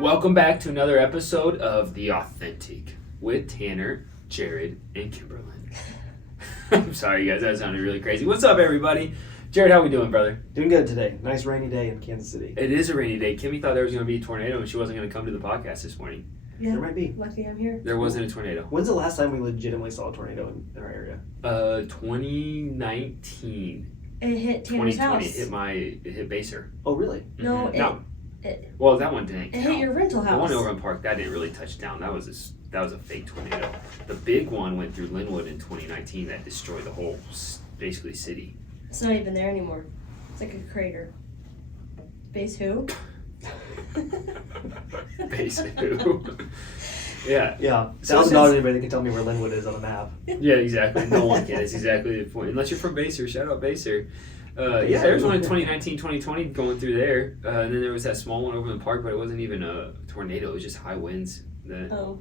Welcome back to another episode of The Authentic with Tanner, Jared, and Kimberlyn. I'm sorry, guys, that sounded really crazy. What's up, everybody? Jared, how we doing, brother? Doing good today. Nice rainy day in Kansas City. It is a rainy day. Kimmy thought there was going to be a tornado and she wasn't going to come to the podcast this morning. Yeah, There might be. lucky I'm here. There wasn't a tornado. When's the last time we legitimately saw a tornado in our area? 2019. It hit Tanner's 2020. house. It hit Baser. Oh, really? No, Mhm. it Well, that one didn't it count. hit your rental The house. one over in Park, that didn't really touch down. That was a fake tornado. The big one went through Linwood in 2019 that destroyed the whole, basically, city. It's not even there anymore. It's like a crater. Base who? Basically. Yeah. Yeah. So $1,000 since- anybody that can tell me where Linwood is on a map. Yeah, exactly. No one can. That's exactly the point. Unless you're from Baser. Shout out Baser. Yeah, there was one in 2019, 2020 going through there. And then there was that small one over in the Park, but it wasn't even a tornado. It was just high winds that Oh,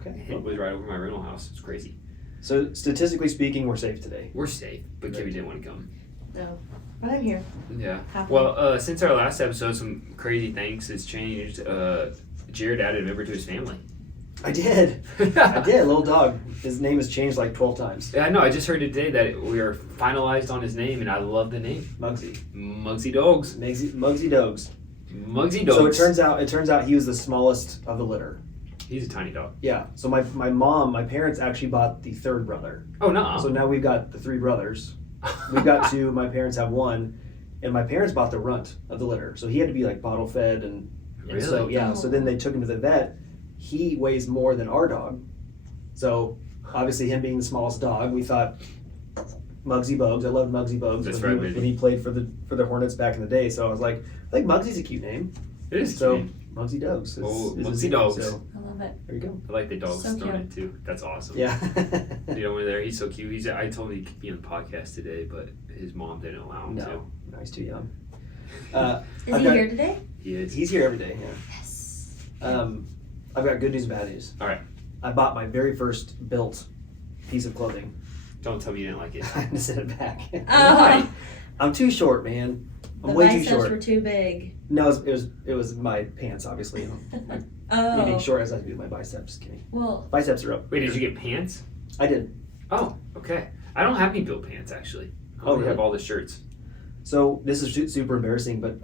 Okay. hit was right over my rental house. It's crazy. So, statistically speaking, we're safe today. We're safe, but Kimmy didn't want to come. no. But I'm here. Yeah. Happy. Well, since our last episode, some crazy things has changed. Jared added a member to his family. I did. I did. Little dog. His name has changed like 12 times. Yeah, I know. I just heard today that we are finalized on his name, and I love the name. Muggsy. Muggsy Dogs. Muggsy Dogs. Muggsy Dogs. So it turns out he was the smallest of the litter. He's a tiny dog. Yeah. So my parents actually bought the third brother. Oh, no. So now we've got the three brothers. We've got two. My parents have one, and my parents bought the runt of the litter. So he had to be like bottle fed, and so Really? yeah. So then they took him to the vet. He weighs more than our dog, so obviously him being the smallest dog, we thought Muggsy Bogues. I loved Muggsy Bogues That's when, right, when he played for the Hornets back in the day. So I was like, I think Muggsy's a cute name. It is So cute. Muggsy Dogs. Oh, is his Muggsy name. Dogs. So I love it. there you go. I like the dog's So throwing cute. it too. That's awesome. Yeah. You know, when there, he's so cute. I told him he could be on the podcast today, but his mom didn't allow him to. No, he's too young. Is I've he got- here today? He is. He's here every day. Yeah. Yes. I've got good news and bad news. All right. I bought my very first built piece of clothing. Don't tell me you didn't like it. I had to send it back. Oh, I'm too short, man. I'm the way too biceps short. were too big. No, it was my pants, obviously. Me being Oh, short has nothing to do with my biceps. Just kidding. well, Biceps are up. Wait, did you get pants? I did. Oh, okay. I don't have any built pants actually. I Oh, only have really? all the shirts. So this is super embarrassing, but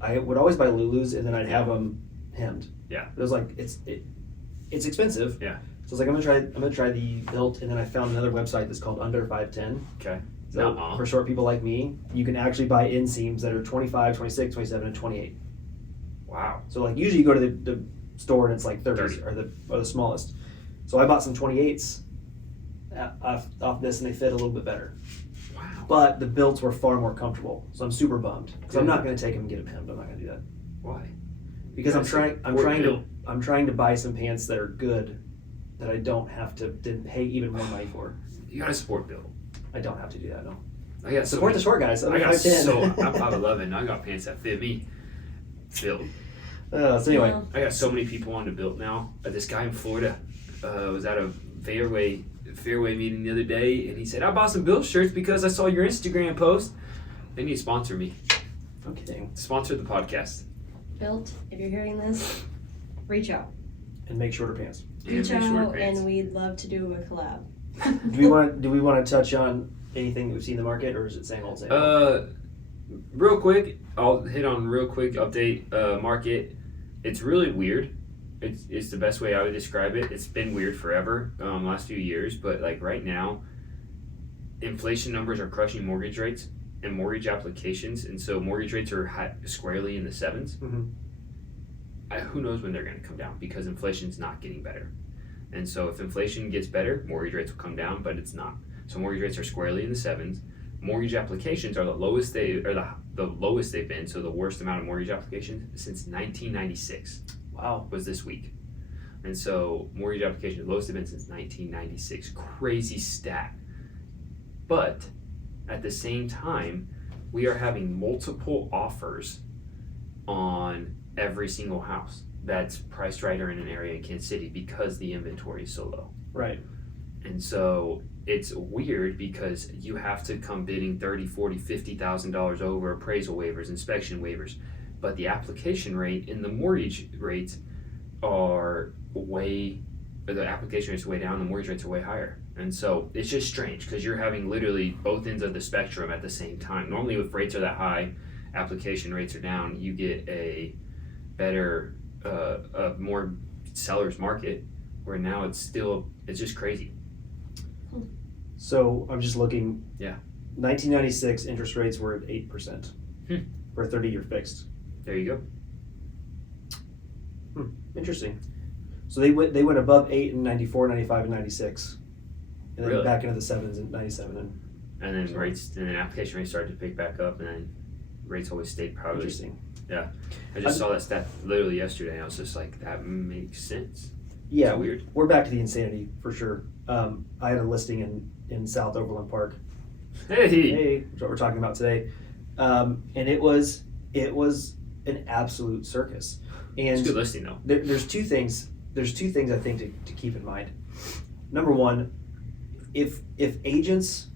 I would always buy Lulus and then I'd have them hemmed. Yeah. It was like it's expensive. Yeah. So I was like, I'm gonna try the built, and then I found another website that's called Under 5'10". Okay. So Nuh-uh. for short people like me, you can actually buy inseams that are 25, 26, 27, and 28. Wow. So like usually you go to the store and it's like 30s 30. or the smallest. So I bought some 28s off this, and they fit a little bit better. Wow. But the builts were far more comfortable, so I'm super bummed because I'm Good. not going to take them and get them hemmed. I'm not going to do that Why? because That's I'm poor trying build. to buy some pants that are good that I don't have to pay even more money for. You got a sport build. I don't have to do that. No. I got so Support many- the short guys. I Under got 5'10". so I'm 5'11". I got pants that fit me. Built. So anyway, well, I got so many people on to Built now. This guy in Florida was at a fairway meeting the other day, and he said, "I bought some Built shirts because I saw your Instagram post." They need to sponsor me. no kidding. Sponsor the podcast. Built, if you're hearing this, reach out. And make shorter pants. And Reach make shorter out, pants. and we'd love to do a collab. Do we want to touch on anything that we've seen in the market, or is it same old same old? Real quick, I'll hit on real quick update. Market, it's really weird. It's the best way I would describe it. It's been weird forever, last few years, but like right now, inflation numbers are crushing mortgage rates and mortgage applications, and so mortgage rates are squarely in the 7s. Mhm. Who knows when they're going to come down because inflation's not getting better, and so if inflation gets better, mortgage rates will come down, but it's not. So mortgage rates are squarely in the 7s. Mortgage applications are the lowest the lowest they've been. So the worst amount of mortgage applications since 1996 Wow. was this week, and so mortgage applications lowest they've been since 1996. Crazy stat. But at the same time, we are having multiple offers on every single house that's priced right or in an area in Kansas City because the inventory is so low. Right. And so it's weird because you have to come bidding $30,000, $40,000, $50,000 over appraisal waivers, inspection waivers, but the application rate and the mortgage rates are the application rates are way down, the mortgage rates are way higher. And so it's just strange because you're having literally both ends of the spectrum at the same time. Normally, if rates are that high, application rates are down, you get a better, a more seller's market, where now it's just crazy. So I'm just looking. Yeah. 1996 interest rates were at 8% for a 30-year fixed. There you go. Interesting. So they went above 8 in 94, 95, and 96. And then Really? back into the 7s in 97. And then application rates started to pick back up, and then rates always stayed probably. Interesting. Yeah. I just saw that stat literally yesterday, and I was just like, that makes sense. Yeah, It's weird. we're back to the insanity for sure. I had a listing in South Overland Park. Hey! That's what we're talking about today. And it was an absolute circus. And It's a good listing, though. there's two things I think to keep in mind. Number one, if agents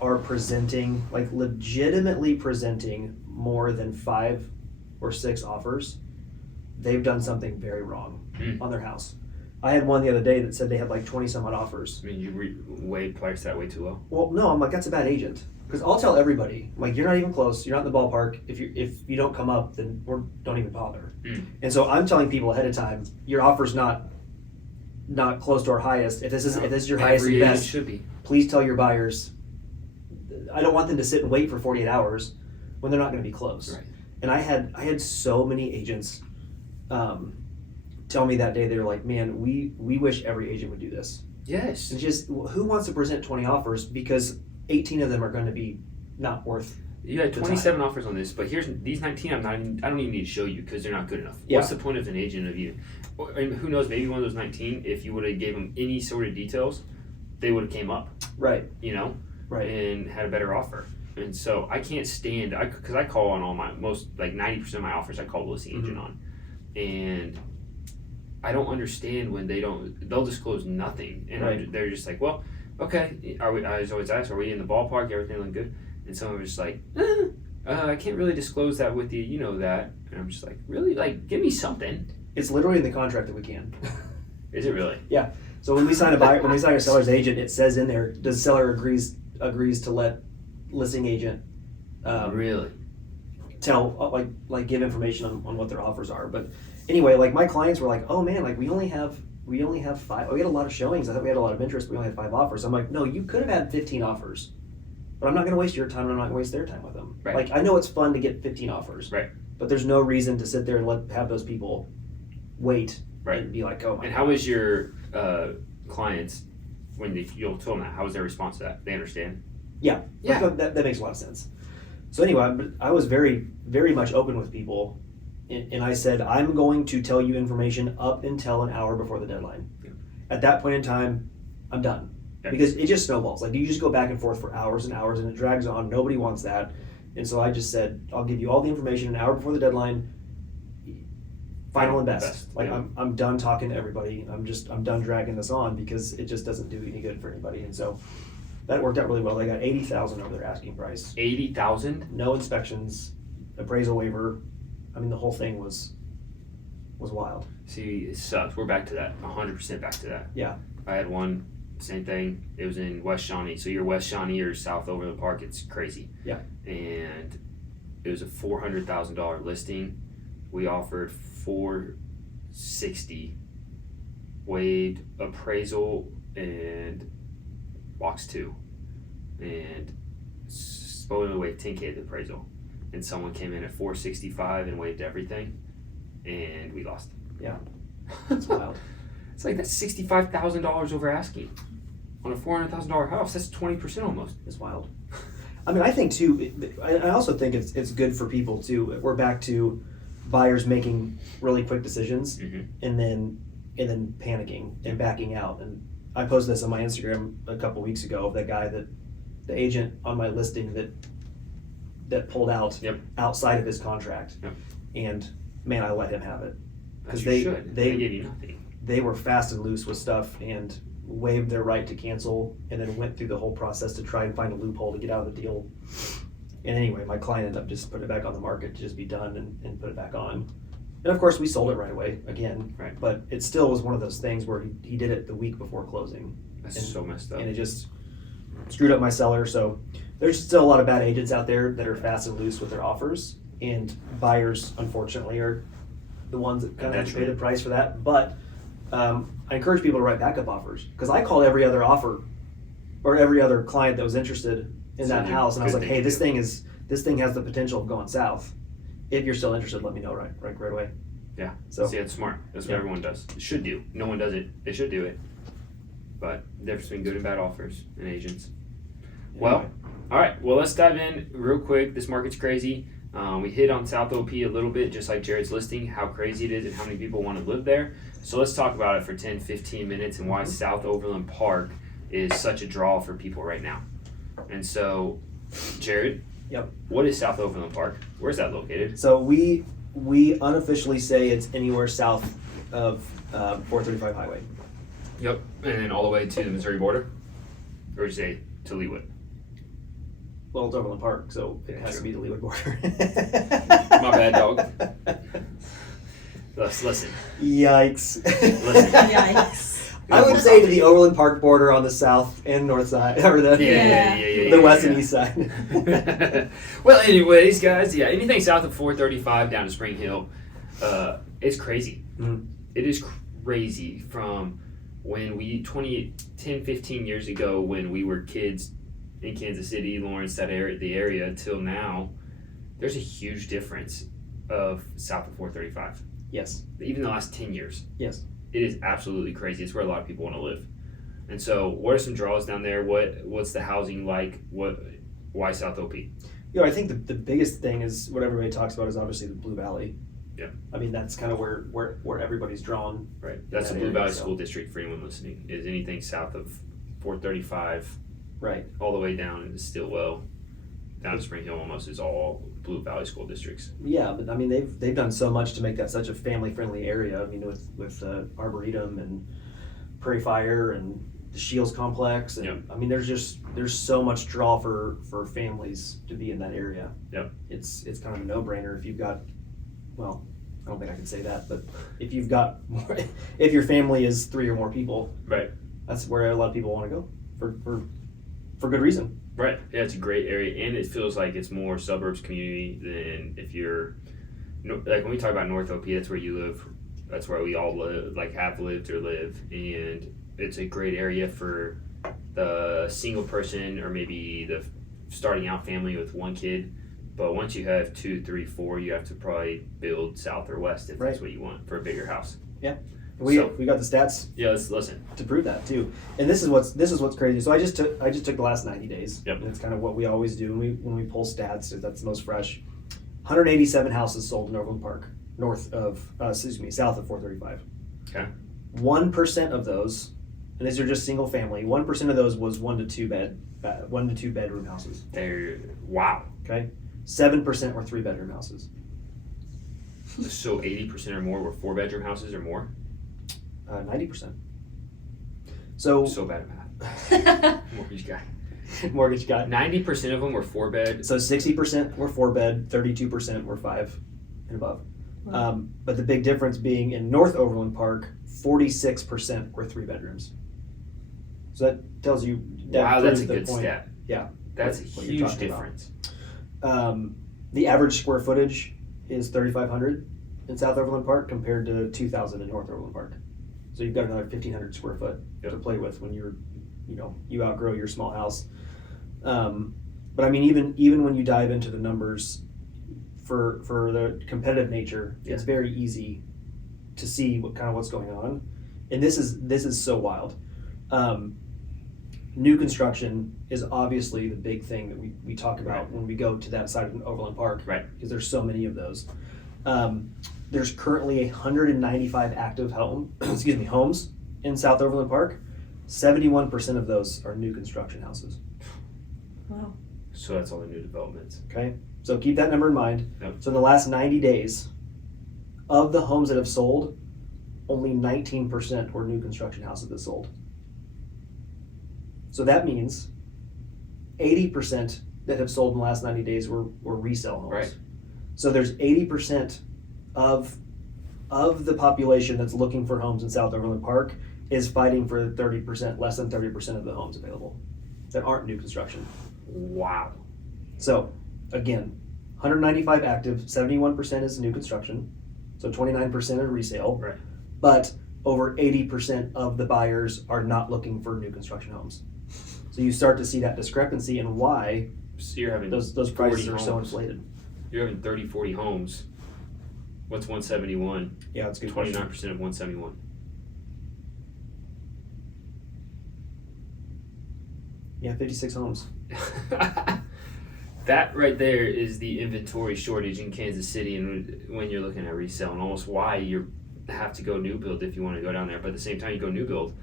are presenting, like legitimately presenting more than 5 or 6 offers, they've done something very wrong on their house. I had one the other day that said they had like 20 some odd offers. I mean, you priced that way too low. Well, no, I'm like, that's a bad agent. Because I'll tell everybody, I'm like, you're not even close. You're not in the ballpark. If you don't come up, then don't even bother. And so I'm telling people ahead of time, your offer's not close to our highest. If this is your highest and best, should be. please tell your buyers. I don't want them to sit and wait for 48 hours when they're not going to be close. Right. And I had so many agents tell me that day, they were like, man, we wish every agent would do this. Yes. And just, who wants to present 20 offers because 18 of them are going to be not worth. You had 27 offers on this, but here's these 19. I don't even need to show you because they're not good enough. Yeah. What's the point of an agent of you? And who knows? Maybe one of those 19, if you would have gave them any sort of details, they would have came up. Right. Right. And had a better offer. And so I can't stand because I call on all my most like 90% of my offers. I call the listing agent on, and I don't understand when they'll disclose nothing, and they're just like, well, okay, I always ask, are we in the ballpark? Everything looking good? And someone was just like, I can't really disclose that with you, you know that. And I'm just like, really? Like, give me something. It's literally in the contract that we can. Is it really? Yeah. So when we sign a seller's agent, it says in there, does seller agrees to let listing agent really tell like give information on what their offers are. But anyway, like my clients were like, oh man, like we only have 5. We had a lot of showings. I thought we had a lot of interest. We only had 5 offers. I'm like, no, you could have had 15 offers, but I'm not going to waste your time, and I'm not going to waste their time with them. Right. Like I know it's fun to get 15 offers, right? But there's no reason to sit there and have those people wait, right? And be like, oh my. And how is your clients when you'll tell them that? How is their response to that? They understand. Yeah. That makes a lot of sense. So anyway, I was very, very much open with people, and I said, I'm going to tell you information up until an hour before the deadline. Yeah. At that point in time, I'm done. Okay. Because it just snowballs. Like you just go back and forth for hours and hours, and it drags on. Nobody wants that. And so I just said, I'll give you all the information an hour before the deadline. Final and best. Like yeah. I'm done talking to everybody. I'm done dragging this on because it just doesn't do any good for anybody. And so that worked out really well. They got $80,000 over their asking price. $80,000? No inspections, appraisal waiver. I mean, the whole thing was wild. See, it sucks. We're back to that. 100% back to that. Yeah. I had one, same thing. It was in West Shawnee. So you're West Shawnee or South Overland Park. It's crazy. Yeah. And it was a $400,000 listing. We offered $460,000, waived appraisal and box 2, and supposedly waived $10,000 the appraisal. And someone came in at $465,000 and waived everything, and we lost. Yeah, that's wild. It's like that's $65,000 over asking on a $400,000 house. That's 20% almost. It's wild. I mean, I think too. I also think it's good for people too. We're back to buyers making really quick decisions, and then panicking and backing out. And I posted this on my Instagram a couple weeks ago of that guy the agent on my listing that pulled out outside of his contract. Yep. And man, I let him have it because they gave you nothing. They were fast and loose with stuff and waived their right to cancel, and then went through the whole process to try and find a loophole to get out of the deal. And anyway, my client ended up just putting it back on the market to just be done and put it back on. And of course, we sold it right away again. Right. But it still was one of those things where he did it the week before closing. That's so messed up. And it just screwed up my seller. So there's still a lot of bad agents out there that are fast and loose with their offers. And buyers, unfortunately, are the ones that kind of have to pay the price for that. But I encourage people to write backup offers. Because I called every other offer or every other client that was interested in that house. And I was like, hey, this thing has the potential of going south. If you're still interested, let me know right away. Yeah. So see, that's smart. That's what everyone does. Should do. No one does it. They should do it. But the difference between good and bad offers and agents. Well, all right. Well, let's dive in real quick. This market's crazy. We hit on South OP a little bit, just like Jared's listing, how crazy it is and how many people want to live there. So let's talk about it for 10, 15 minutes and why South Overland Park is such a draw for people right now. And so, Jared, Yep. What is South Overland Park? Where's that located? So we unofficially say it's anywhere south of 435 highway. Yep. And then all the way to the Missouri border? Or would you say to Leawood? Well, it's Overland Park, so it has to be the Leawood border. My bad, dog. Listen. Yikes. Listen. Yikes. I would say to the Overland Park border on the south and north side, or the Yeah, west and east side. Well, anyways, guys, anything south of 435 down to Spring Hill, it's crazy. Mhm. It is crazy from when 10, 15 years ago when we were kids in Kansas City, Lawrence, the area, till now. There's a huge difference of south of 435. Yes. Even the last 10 years. Yes. It is absolutely crazy. It's where a lot of people want to live. And so, what are some draws down there? What's the housing like? Why South OP? I think the biggest thing is what everybody talks about is obviously the Blue Valley. Yeah. I mean, that's kind of where everybody's drawn. Right. That's that the Blue area, Valley so. School District for anyone listening. Is anything south of 435 Right. all the way down into Stillwell, down to Spring Hill almost is all Blue Valley School Districts. Yeah, but I mean they've done so much to make that such a family friendly area. I mean with Arboretum and Prairie Fire and the Shields Complex, and Yep. I mean there's so much draw for families to be in that area. Yep. It's kind of a no brainer if you've got, well, I don't think I can say that, but if you've got more, if your family is 3 or more people, Right. that's where a lot of people want to go for good reason. Right. Yeah, it's a great area, and it feels like it's more suburbs community than if you're like when we talk about North OP. That's where you live. That's where we all live, like have lived or live, and it's a great area for the single person or maybe the starting out family with one kid. But once you have 2, 3, 4, you have to probably build south or west if that's what you want for a bigger house. Yeah. We got the stats. Yeah, let's listen. To prove that too, and this is what's crazy. So I just took the last 90 days. Yep. And it's kind of what we always do when we pull stats. That's the most fresh. 187 houses sold in Overland Park, south of 435. Okay. 1% of those, and these are just single family. 1% of those was 1 to 2 bedroom houses. Wow. Okay. 7% were 3 bedroom houses. So 80% or more were 4-bedroom houses or more. 90%. So bad at math. Mortgage guy. Mortgage guy. 90% of them were 4-bed. So 60% were 4-bed, 32% were 5 and above. Wow. But the big difference being in North Overland Park, 46% were 3 bedrooms. So that tells you. Wow, that's a proves the good point. stat. Yeah, That's a what you're huge talking about. difference. The average square footage is 3,500 in South Overland Park compared to 2,000 in North Overland Park. So you've got another 1,500 square foot Yep. to play with when you outgrow your small house. But I mean, even when you dive into the numbers for the competitive nature, it's very easy to see what's going on. And this is so wild. New construction is obviously the big thing that we talk about Right. when we go to that side of Overland Park, Right. because there's so many of those. There's currently 195 active homes in South Overland Park. 71% of those are new construction houses. Wow. So that's all the new developments. Okay, so keep that number in mind. Yep. So in the last 90 days, of the homes that have sold, only 19% were new construction houses that sold. So that means 80% that have sold in the last 90 days were resale homes. Right. So there's 80% of of the population that's looking for homes in South Overland Park is fighting for 30%, less than 30% of the homes available that aren't new construction. Wow. So, again, 195 active, 71% is new construction, so 29% are resale. Right. But over 80% of the buyers are not looking for new construction homes. So you start to see that discrepancy and why So you're having those prices 40 are so homes. inflated. You're having 30, 40 homes. What's 171? Yeah, that's a good question. 29% of 171. Yeah, 56 homes. That right there is the inventory shortage in Kansas City, and when you're looking at resale, and almost why you have to go new build if you want to go down there. But at the same time, you go new build.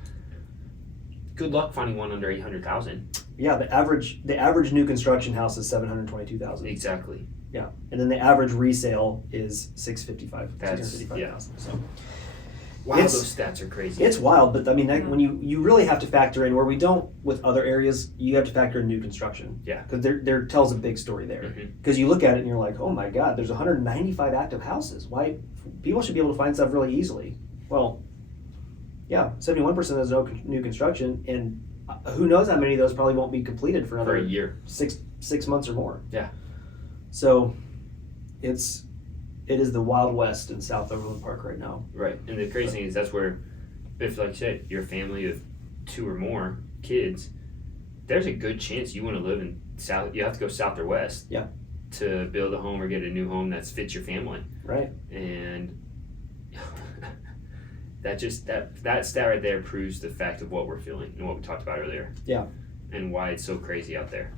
Good luck finding one under 800,000. Yeah, the average new construction house is 722,000. Exactly. Yeah, and then the average resale is 655. That's 655,000. So wow, those stats are crazy. it's wild, but I mean, when you really have to factor in where we don't with other areas, you have to factor in new construction. Yeah. Because there tells a big story there. Because you look at it and you're like, oh my God, there's 195 active houses. Why? People should be able to find stuff really easily. Well, yeah, 71% is no new construction, and who knows how many of those probably won't be completed for another a year, 6 months or more. Yeah. So, it is the Wild West in South Overland Park right now. Right. And the crazy thing is that's where, if like you said, you're a family of 2 or more kids, there's a good chance you want to live in South. You have to go south or west. Yeah. To build a home or get a new home that fits your family. Right. And that stat right there proves the fact of what we're feeling and what we talked about earlier. Yeah. And why it's so crazy out there.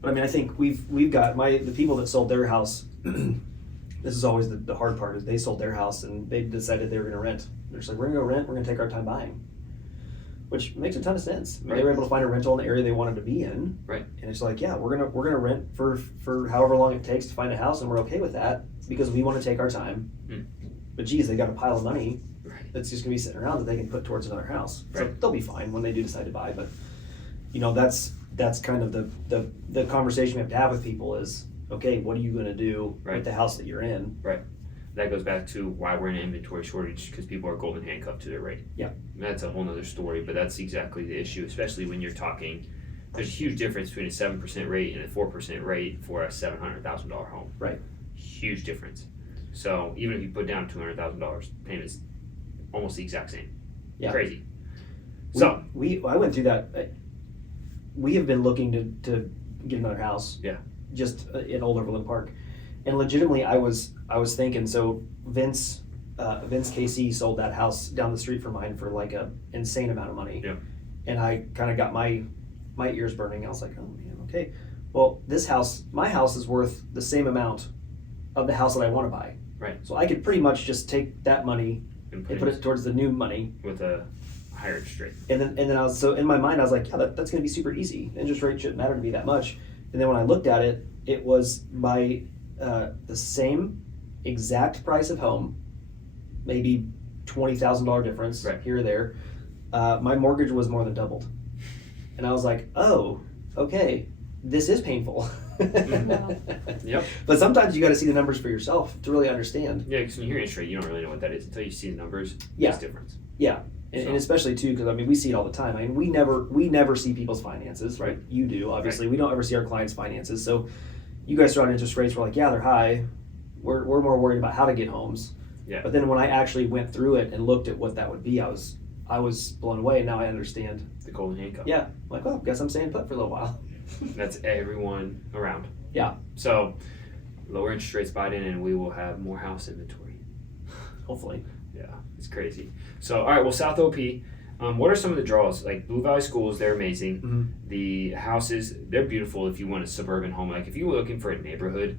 But I mean, I think we've got the people that sold their house. This is always the hard part, is they sold their house and they decided they were going to rent. They're just like, we're going to go rent. We're going to take our time buying, which makes a ton of sense. Right. They were able to find a rental in the area they wanted to be in. Right. And it's like, yeah, we're gonna rent for however long it takes to find a house, and we're okay with that because we want to take our time. But geez, they got a pile of money that's just gonna be sitting around that they can put towards another house. So they'll be fine when they do decide to buy. But that's kind of the conversation we have to have with people is, okay, what are you gonna do with the house that you're in? Right. That goes back to why we're in an inventory shortage, because people are golden handcuffed to their rate. Yeah. That's a whole nother story, but that's exactly the issue, especially when you're talking, there's a huge difference between a 7% rate and a 4% rate for a $700,000 home. Right. Huge difference. So even if you put down $200,000, payment's almost the exact same. Yeah. Crazy. I went through that. We have been looking to get another house. Yeah. Just in Old Overland Park. And legitimately, I was thinking. So Vince Casey sold that house down the street from mine for like a insane amount of money. Yeah. And I kind of got my ears burning. I was like, oh man, okay. Well, my house is worth the same amount of the house that I want to buy. Right. So I could pretty much just take that money and put it towards the new money with a higher interest rate. And then I was, so in my mind I was like, yeah, that's going to be super easy. Interest rate shouldn't matter to me that much. And then when I looked at it, it was by the same exact price of home, maybe $20,000 difference here or there. My mortgage was more than doubled, and I was like, oh, okay, this is painful. Yep. But sometimes you got to see the numbers for yourself to really understand. Yeah, because when you hear interest rate, you don't really know what that is until you see the numbers. Yeah. It's different. Yeah. And especially too, because I mean, we see it all the time. I mean, we never see people's finances, right? You do, obviously. Right. We don't ever see our clients' finances. So, you guys throw out interest rates. We're like, yeah, they're high. We're more worried about how to get homes. Yeah. But then when I actually went through it and looked at what that would be, I was blown away. Now I understand the golden handcuff. Yeah, I'm like, well, guess I'm staying put for a little while. That's everyone around. Yeah. So, lower interest rates, Biden, and we will have more house inventory. Hopefully. Yeah, it's crazy. So, all right, well, South OP, what are some of the draws? Like Blue Valley Schools, they're amazing. Mm-hmm. The houses, they're beautiful if you want a suburban home. Like if you were looking for a neighborhood,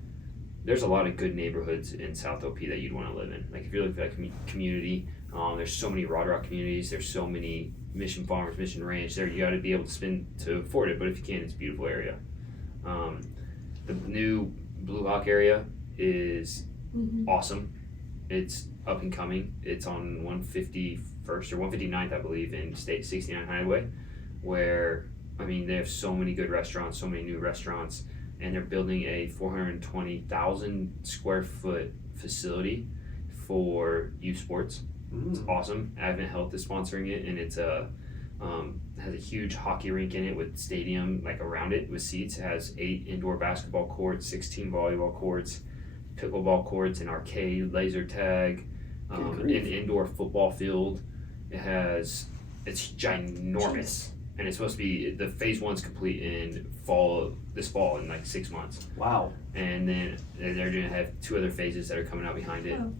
there's a lot of good neighborhoods in South OP that you'd want to live in. Like if you're looking for a community, there's so many Rod Rock communities, there's so many Mission Farms, Mission Ranch. There, you got to be able to spend to afford it, but if you can, it's a beautiful area. The new Blue Hawk area is awesome. It's up and coming. It's on 151st or 159th, I believe, in State 69 Highway, where, I mean, they have so many good restaurants, so many new restaurants, and they're building a 420,000 square foot facility for youth sports. It's Mm. awesome. Advent Health is sponsoring it, and it's has a huge hockey rink in it with stadium like around it with seats. It has 8 indoor basketball courts, 16 volleyball courts, pickleball courts, an arcade, laser tag, an indoor football field. It's ginormous, and it's supposed to be the phase 1's complete in this fall in like 6 months. Wow. And then they're gonna have 2 other phases that are coming out behind it. Wow.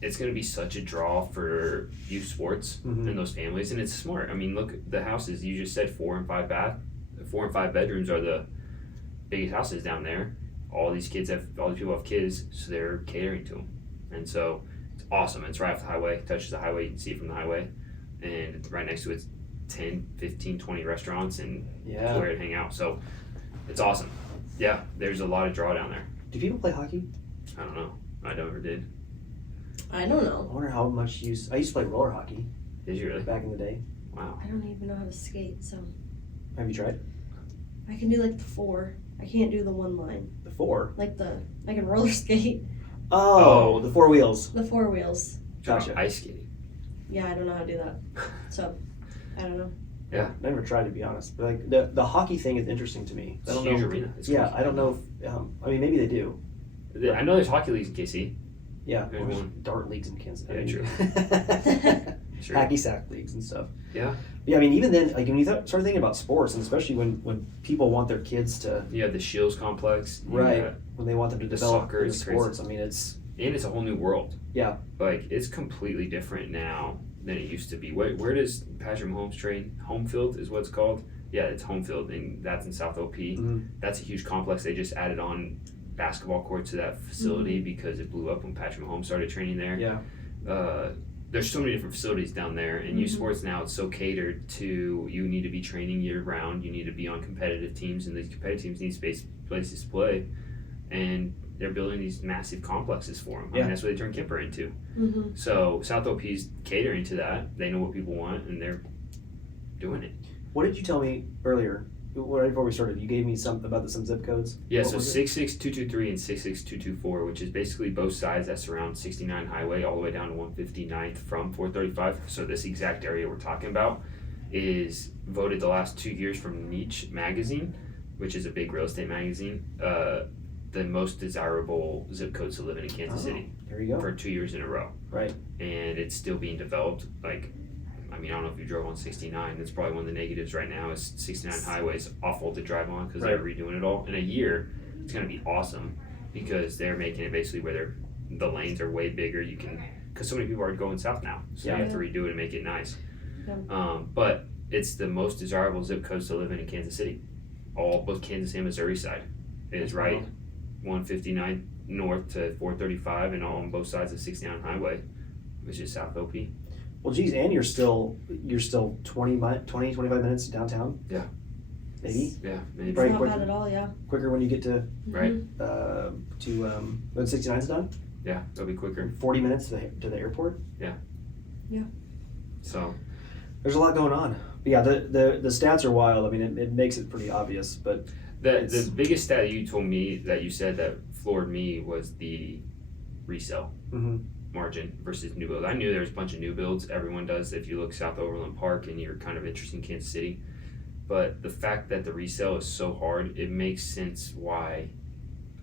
It's going to be such a draw for youth sports and those families, and it's smart. I mean, look, the houses you just said 4 and 5 bedrooms are the biggest houses down there. All these people have kids, so they're catering to them, and so it's awesome. It's right off the highway, touches the highway, you can see it from the highway, and right next to it's 10, 15, 20 restaurants and where to hang out. So it's awesome. Yeah, there's a lot of draw down there. Do people play hockey? I don't know. I never did. I don't know. I wonder how much I used to play roller hockey Did you really? back in the day. Wow. I don't even know how to skate, so Have you tried? I can do like the 4. I can't do the 1 line. The 4? I can roller skate. Oh, the 4 wheels. The 4 wheels. Gotcha. Ice skating. Yeah, I don't know how to do that. So, I don't know. Never tried, to be honest. But like the hockey thing is interesting to me. I It's don't a huge know. arena. It's Yeah, cool. I don't know if I mean maybe they do. I know there's hockey leagues in KC. Yeah, There's or there's one. dart leagues in Kansas. Yeah, true. Sure. Hacky sack leagues and stuff. Yeah. Yeah, I mean, even then, like when you start thinking about sports, and especially when people want their kids to You have the Shields complex. You right got- when they want them to the develop soccer into is crazy. sports. I mean, it's and it's a whole new world. Yeah. Like it's completely different now than it used to be. Where does Patrick Mahomes train? Home field is what it's called. Yeah, it's home field, and that's in South OP. Mhm. That's a huge complex. They just added on basketball courts to that facility because it blew up when Patrick Mahomes started training there. Yeah. There's so many different facilities down there, and youth sports now it's so catered to you need to be training year round. You need to be on competitive teams, and these competitive teams need places to play, and they're building these massive complexes for them. I Yeah. mean, that's what they turned Kemper into. Mm-hmm. So South OP's catering to that. They know what people want, and they're doing it. What did you tell me earlier? Right before we started, you gave me some zip codes. Yeah, What so was it? 66223 and 66224, which is basically both sides that surround 69 Highway all the way down to 159th from 435. So this exact area we're talking about is voted the last 2 years from Niche Magazine, which is a big real estate magazine, the most desirable zip codes to live in Kansas City There you go. for 2 years in a row. Right. And it's still being developed. Like, I mean, I don't know if you drove on 69. That's probably one of the negatives right now is 69 Highway is awful to drive on because they're redoing it all. In a year, it's going to be awesome because they're making it basically where the lanes are way bigger. You can, because so many people are going south now. So you have to redo it and make it nice. Yeah. But it's the most desirable zip codes to live in Kansas City. Both Kansas and Missouri side. It is right 159 north to 435 and all on both sides of 69 Highway, which is South OP. Well, geez, and you're still 20, 25 minutes downtown. Yeah. Maybe Yeah, maybe. It's Right, not quick. bad at all, yeah. quicker when you get to Right. when 69's done. Yeah, that'll be quicker. 40 minutes to the airport. So There's a lot going on. But yeah, the stats are wild. I mean, it makes it pretty obvious. But the biggest stat you told me that you said that floored me was the resale margin versus new build. I knew there was a bunch of new builds. Everyone does if you look South Overland Park and you're kind of interested in Kansas City. But the fact that the resale is so hard, it makes sense why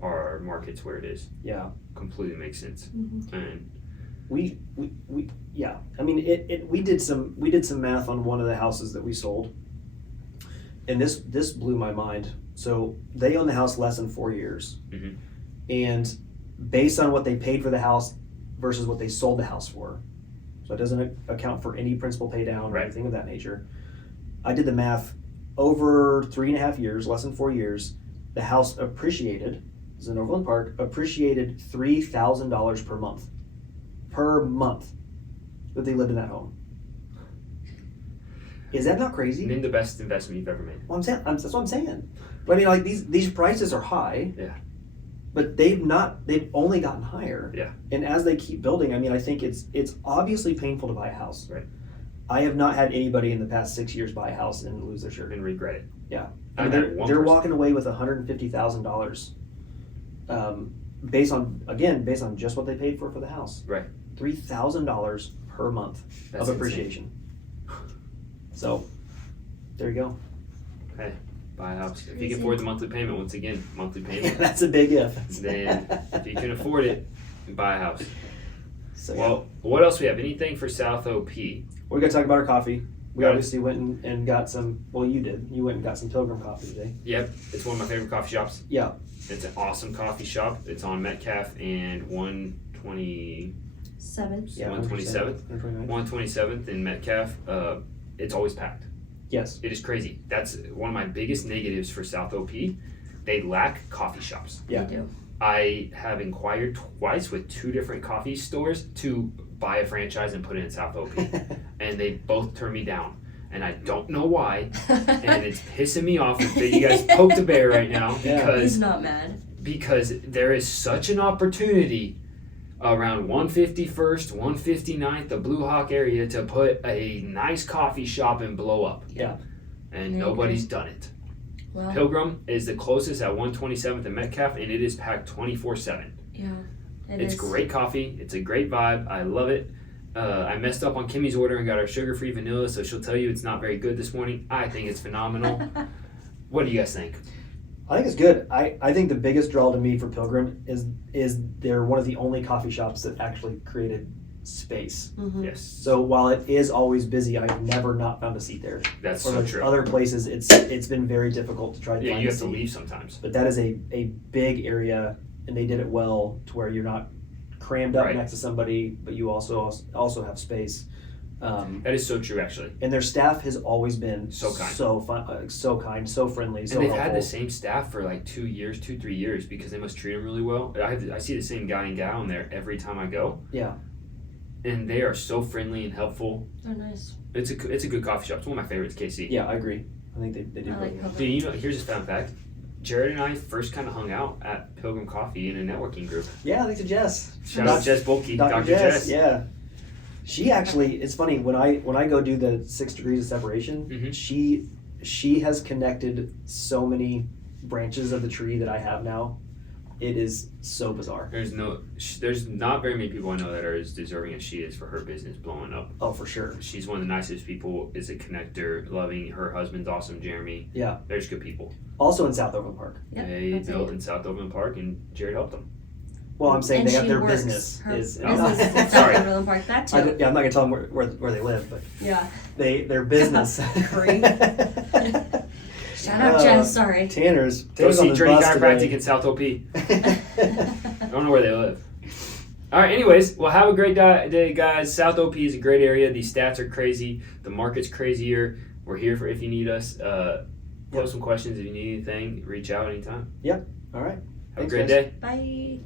our market's where it is. yeah, Completely makes sense. And we yeah. I mean, we did some math on one of the houses that we sold, and this blew my mind. So they own the house less than 4 years, and based on what they paid for the house versus what they sold the house for, so it doesn't account for any principal pay down or anything of that nature. I did the math. Over 3.5 years, less than 4 years, the house appreciated. This is in Overland Park. Appreciated $3,000 per month. Per month that they lived in that home. Is that not crazy? name the best investment you've ever made. Well, that's what I'm saying. But I mean, like these prices are high. Yeah. But they've only gotten higher. Yeah. And as they keep building, I mean, I think it's obviously painful to buy a house. Right. I have not had anybody in the past 6 years buy a house and lose their shirt. And regret it. Yeah. I I mean, had one they're person. walking away with $150,000 based on just what they paid for the house. Right. $3,000 per month That's of appreciation. So, there you go. Buy a house. If you can afford the monthly payment, once again, monthly payment. That's a big if. Then, if you can afford it, buy a house. So, Well, what else we have? Anything for South OP? we're going to talk about our coffee. We Got it. obviously went and got some, well, you did. You went and got some Pilgrim coffee today. Yep, it's one of my favorite coffee shops. Yeah. It's an awesome coffee shop. It's on Metcalf and 127th. Yeah. 127th. 129. 127th in Metcalf. It's always packed. Yes. It is crazy. That's one of my biggest negatives for South OP. They lack coffee shops. Yeah. They do. I have inquired twice with 2 different coffee stores to buy a franchise and put it in South OP, and they both turned me down. And I don't know why, and it's pissing me off that you guys poked a bear right now Yeah. He's not mad. because there is such an opportunity around 151st, 159th, the Blue Hawk area to put a nice coffee shop and blow up. Yeah. And I nobody's done it. Well, Pilgrim is the closest at 127th and Metcalf, and it is packed 24/7. yeah. It's is. great coffee. It's a great vibe. I love it. I messed up on Kimmy's order and got our sugar-free vanilla, so she'll tell you it's not very good this morning. I think it's phenomenal. What do you guys think? I think it's good. I think the biggest draw to me for Pilgrim is they're one of the only coffee shops that actually created space. Mhm. Yes. So while it is always busy, I've never not found a seat there. That's Or so like true. other places, it's been very difficult to try to Yeah, find you a have to seat. leave sometimes. But that is a big area, and they did it well to where you're not crammed up Right. next to somebody, but you also have space. That is so true, actually. And their staff has always been So kind. so fun, so kind, so friendly, so And they've helpful. had the same staff for like 2 years, 3 years, because they must treat them really well. I see the same guy and gal in there every time I go. Yeah. And they are so friendly and helpful. They're nice. It's a good coffee shop. It's one of my favorites, KC. Yeah, I agree. I think they do I like really well. Pilgrim. Dude, you know, here's a fun fact. Jared and I first kind of hung out at Pilgrim Coffee in a networking group. Yeah, thanks to Jess. Shout out Jess Bohlke, Dr. Jess. Yeah. She actually, it's funny when I go do the 6 degrees of separation. Mhm. She has connected so many branches of the tree that I have now. It is so bizarre. There's not very many people I know that are as deserving as she is for her business blowing up. Oh, for sure. She's one of the nicest people. Is a connector, loving. Her husband's awesome, Jeremy. Yeah. There's good people. Also in South Overland Park. Yep, They that's built it. in South Overland Park, and Jared helped them. Well, I'm saying And they have she their works. business Her is. business is in Sorry. South Overland Park. That too. I'm not gonna tell them where they live, but Yeah. their business. Great. Shout out Jess. Sorry. Tanner's Go see on the Journey bus Chiropractic today. in South OP. I don't know where they live. All right. Anyways, well, have a great day, guys. South OP is a great area. These stats are crazy. The market's crazier. We're here for if you need us. Post some questions if you need anything. Reach out anytime. All right. Have Thanks, a great guys. day. Bye.